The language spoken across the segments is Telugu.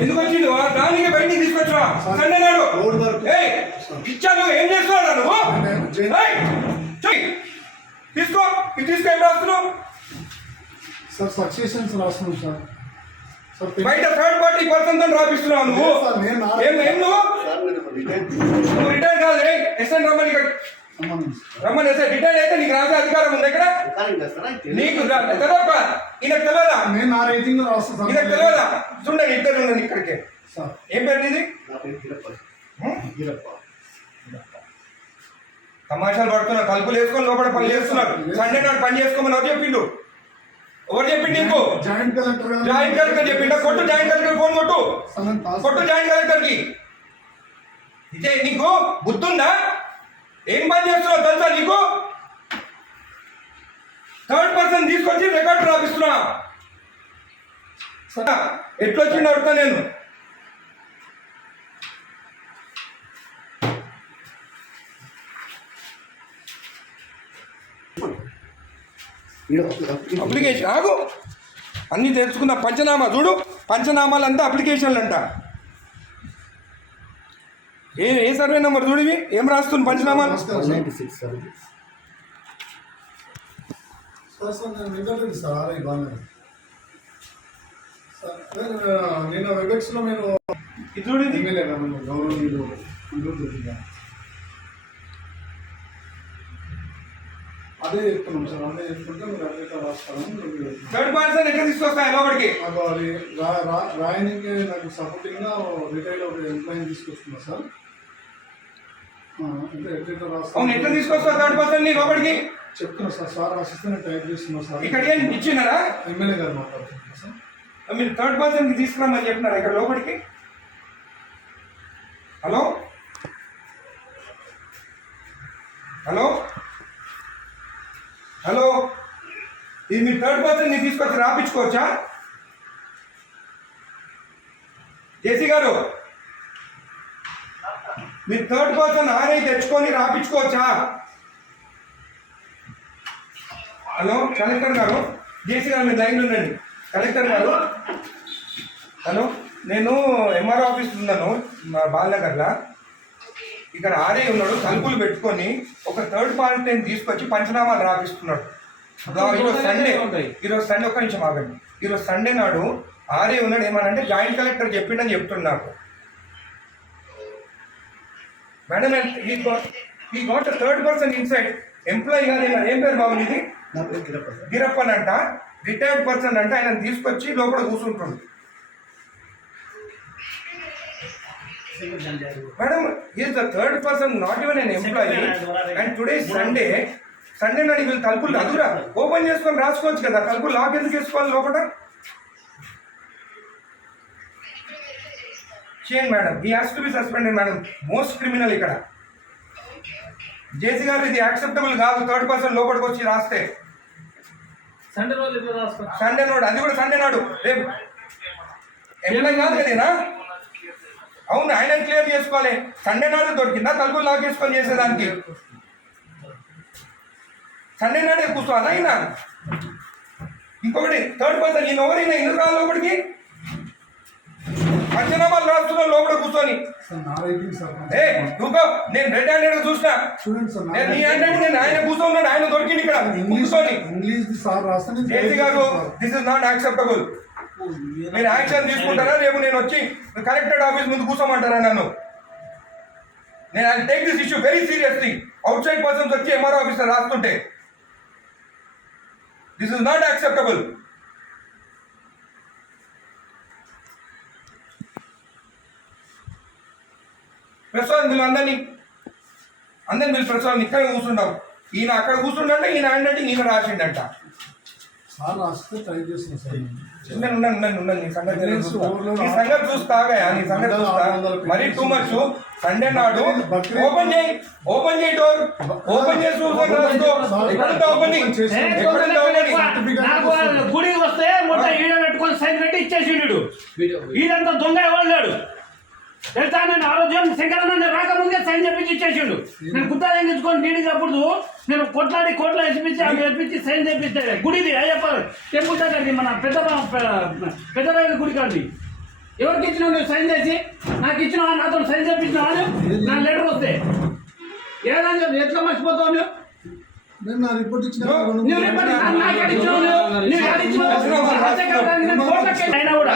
ఎందుకు వచ్చింది దానికి బయటికి తీసుకొచ్చా సండే నాడు ఇచ్చాను. ఏం చేస్తున్నావు నువ్వు? తీసుకో ఇది తీసుకో. ఏం రాస్తున్నావు సార్? సక్సెషన్స్ రాస్తున్నాం సార్. బయట థర్డ్ పార్టీ పర్సన్ తో రాపిస్తున్నావు నువ్వు. నువ్వు రిటైర్ కాదు. ఎస్ఎన్ రమ్మని రమ్మని ఎస్ఐ రిటైర్ అయితే నీకు రాసే అధికారం ఉంది ఇక్కడ. నీకు తెలియదా? ఈయనకు తెలియదా? ఈయనకు తెలియదా? చూడండి ఇద్దరు ఉండండి ఇక్కడికి. ఏం పేరు ఇది? తమాషాలు పడుతున్నా. తలుపులు వేసుకొని లోపల పని చేస్తున్నారు. సండే నాడు పని చేసుకోమని ఎవరు చెప్పిండు? ఎవరు చెప్పిండు నీకు? జాయింట్ కలెక్టర్ చెప్పిండా? కొట్టు జాయింట్ కలెక్టర్ ఫోన్ కొట్టు. కొట్టు జాయింట్ కలెక్టర్ కి. ఇదే నీకు బుద్ధుందా? ఏం పని చేస్తున్నావు తెలుసా నీకు? థర్డ్ పర్సన్ తీసుకొచ్చి రికార్డు రాపిస్తున్నా. ఎట్లొచ్చిండు అడుగుతా నేను. అప్లికేషన్ ఆగు అన్నీ తెలుసుకున్న. పంచనామా చూడు. పంచనామాలంతా అప్లికేషన్లు అంట. ఏ సర్వే నెంబర్ చూడివి? ఏం రాస్తుంది పంచనామాలు? నేను వెబెక్స్ లో నేను అదే చెప్తున్నాం సార్. అదే చెప్తుంటే మీరు అట్లా రాస్తాను. థర్డ్ పర్సన్ ఎక్కడ తీసుకొస్తాయి లోపలికి? రాయనికి నాకు సపోర్టింగ్ గా రిటైల్ ఒక ఎంప్లాయీ తీసుకొస్తున్నా సార్. అవును, ఎట్లా తీసుకొస్తా థర్డ్ పర్సన్ ని లోపలికి? చెప్తున్నా సార్. సార్ రాసిస్తే టైప్ చేస్తున్నా సార్. ఇక్కడ ఏం ఇచ్చినారా? ఎమ్మెల్యే గారు మాట్లాడుతున్నా సార్. మీరు థర్డ్ పర్సన్ కి తీసుకురామని చెప్పినారా ఇక్కడ లోపలికి? హలో హలో హలో, ఇది మీరు థర్డ్ పర్సన్ ని తీసుకొచ్చి రాపించుకోవచ్చా? జేసీ గారు, మీరు థర్డ్ పర్సన్ ఆర్ఐ తెచ్చుకొని రాపించుకోవచ్చా? హలో కలెక్టర్ గారు, జేసీ గారు మీరు లైన్లో ఉండండి. కలెక్టర్ గారు, హలో, నేను ఎంఆర్ఓ ఆఫీస్ ఉన్నాను మా బాలనగర్లో. ఇక్కడ ఆర్ఐ ఉన్నాడు, తలుపులు పెట్టుకొని ఒక థర్డ్ పార్టీని తీసుకొచ్చి పంచనామాలు రాపిస్తున్నాడు. ఈరోజు సండే ఒక్క నిమిషం ఆగండి. ఈరోజు సండే నాడు ఆర్ఐ ఉన్నాడు. ఏమనంటే జాయింట్ కలెక్టర్ చెప్పిండని చెప్తున్నాడు. మేడం ఈ గోట్ థర్డ్ పర్సన్ ఇన్సైడ్ ఎంప్లాయీ గారు. ఏం పేరు బాబు ఇది? గిరప్పన్ అంట, రిటైర్డ్ పర్సన్ అంట. ఆయన తీసుకొచ్చి లోపల కూర్చుంటుంది. Madam, he is the third person, not even an employee. And today is Sunday. Sunday నాడు వీళ్ళు తలుపులు అదురా ఓపెన్ చేసుకొని రాసుకోవచ్చు కదా. తలుపులు లాక్ ఎందుకు వేసుకోవాలి లోపల? చేయండి madam. He has to be suspended madam. Most criminal ఇక్కడ. జేసీ గారు, ఇది యాక్సెప్టబుల్ కాదు. థర్డ్ పర్సన్ లోపలికి వచ్చి రాస్తే. సండే నాడు, అది కూడా సండే నాడు. రేపు ఎంప్లాయీ కాదు కదేనా? అవును, ఆయన క్లియర్ చేసుకోవాలి. సండే నాడు దొరికిందా తలుపులు లాక్ చేసుకొని చేసేదానికి? సండే నాడే కూర్చోవాలా ఆయన? ఇంకొకటి థర్డ్ పర్సన్ ఈయన ఎవరైనా ఎందుకు రాలి లోపలికి? పంచనామాలు రాస్తున్నా లోపల కూర్చొని. నువ్వు నేను రెడ్ హ్యాండెడ్ చూసినా. నీ హ్యాండెడ్ నేను ఆయన కూర్చోన్నాడు. ఆయన దొరికింది ఇక్కడ కూర్చొని. జేసీ గారు, దిస్ ఇస్ నాట్ యాక్సెప్టబుల్. మీరు యాక్షన్ తీసుకుంటారా? రేపు నేను వచ్చి కలెక్టరేట్ ఆఫీస్ ముందు కూర్చోమంటారా నన్ను? నేను I take this issue very seriously. Outside persons వచ్చి ఎంఆర్ఓ ఆఫీసర్ రాస్తుంటే this is not acceptable. Prasad వీళ్ళు అందరినీ వీళ్ళు ప్రసాద్ ఇక్కడ కూర్చుంటాం. ఈయన అక్కడ కూర్చుంటే ఈయన హ్యాండ్ అంటే ఈయన రాసిండంట. నీ సంగతి చూస్తాగా, నీ సంగతి చూస్తా. మరీ టూ మచ్. సండే నాడు ఓపెన్ చేయి డోర్. ఓపెన్ చేసి గుడికి వస్తే మొత్తం ఈడ పెట్టుకొని సైన్ పెట్టి ఇచ్చేసిండు. ఈడంతా దొంగ ఎవరు తెలుసా నేను ఆ రోజు శంకరన్న రాకముందే సైన్ చేపించి ఇచ్చేసిండు. నేను గుత్తా తెంగించుకొని నీడినప్పుడు నేను కొట్లాడి కోట్ల వేసిపించి అవి వేపించి సైన్ చేపిస్తే గుడిది అయ్యప్ప టెంపుల్ దగ్గరది మన పెద్దరాయల గుడి కాదు. ఎవరికి ఇచ్చినావు నువ్వు సైన్ చేసి? నాకు ఇచ్చినావా? నాతో సైన్ చేపించినావా? నా లెటర్ వస్తే ఏదని చెప్పి ఎట్లా మర్చిపోతావు నువ్వు? నేను నా రిపోర్ట్ ఇచ్చిన నువ్వు రిపోర్ట్ నాకు ఏడిచ్చినావు? నువ్వు ఏడిచ్చినావు? అయినా కూడా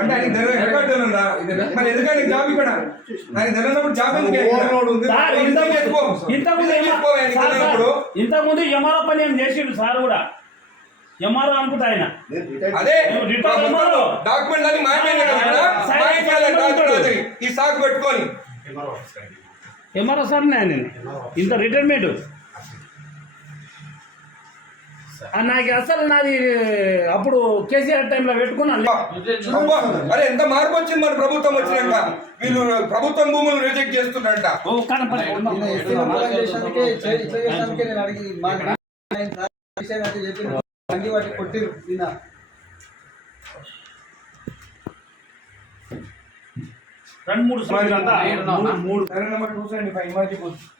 అంటే ఆయన రికార్డు ఉందా? మరి ఎందుకంటే జాబ్ ఇక్కడ నాకు తెలియనప్పుడు జాబ్ ఇంతకుముందు ఎంఆర్ఓ పని ఏం చేసిండు సార్ కూడా. ఎంఆర్ఓ అనుకుంటా ఆయన. అదే డాక్యుమెంట్ అని మాయమైంది ఈ సాగు పెట్టుకొని ఎంఆర్ఓ సార్ ఆయన ఇంత రిటైర్మెంట్ నాకు అసలు నాది అప్పుడు కేసీఆర్ టైంలో పెట్టుకున్నాను. అరే ఎంత మార్పు వచ్చింది మన ప్రభుత్వం వచ్చినాక. వీళ్ళు ప్రభుత్వం భూములు రిజెక్ట్ చేస్తున్నారంట. కొట్టిరు 2-3 3 275